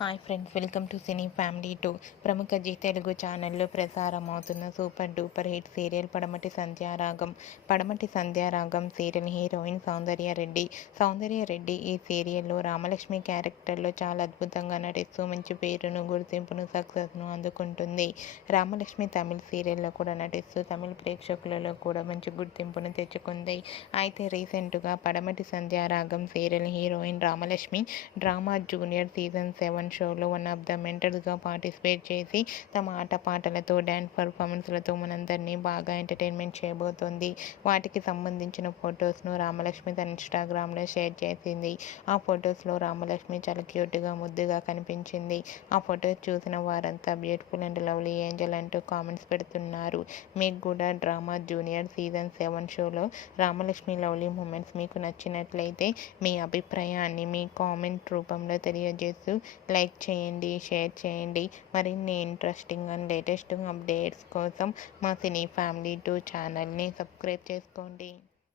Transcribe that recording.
Hi friends, welcome to cine family 2. ప్రముఖ G Telugu ఛానల్లో ప్రసారం అవుతున్న సూపర్ డూపర్ హిట్ సీరియల్ పడమటి సంధ్యారాగం. పడమటి సంధ్యారాగం సీరియల్ హీరోయిన్ సౌందర్యారెడ్డి. సౌందర్యారెడ్డి ఈ సీరియల్లో రామలక్ష్మి క్యారెక్టర్లో చాలా అద్భుతంగా నటిస్తూ మంచి పేరును, గుర్తింపును, సక్సెస్ను అందుకుంటుంది. రామలక్ష్మి తమిళ సీరియల్లో కూడా నటిస్తూ తమిళ ప్రేక్షకులలో కూడా మంచి గుర్తింపును తెచ్చుకుంది. అయితే రీసెంట్గా Padamati Sandhyaragam serial heroine Ramalakshmi drama junior season 7 షోలో వన్ ఆఫ్ ద మెంటర్స్గా పార్టిసిపేట్ చేసి తమ ఆటపాటలతో, డ్యాన్స్ పర్ఫార్మెన్స్లతో మనందరినీ బాగా ఎంటర్టైన్మెంట్ చేయబోతోంది. వాటికి సంబంధించిన ఫొటోస్ను రామలక్ష్మి తన ఇన్స్టాగ్రామ్లో షేర్ చేసింది. ఆ ఫొటోస్లో రామలక్ష్మి చాలా క్యూట్గా, ముద్దుగా కనిపించింది. ఆ ఫొటోస్ చూసిన వారంతా బ్యూటిఫుల్ అండ్ లవ్లీ ఏంజల్ అంటూ కామెంట్స్ పెడుతున్నారు. మీకు కూడా డ్రామా జూనియర్ సీజన్ 7 షోలో రామలక్ష్మి లవ్లీ మూమెంట్స్ మీకు నచ్చినట్లయితే మీ అభిప్రాయాన్ని మీ కామెంట్ రూపంలో తెలియజేస్తూ లైక్ చేయండి, షేర్ చేయండి. మరిన్ని ఇంట్రెస్టింగ్ అండ్ లేటెస్ట్ అప్డేట్స్ కోసం మా సినీ ఫ్యామిలీ 2 ఛానల్ని సబ్స్క్రైబ్ చేసుకోండి.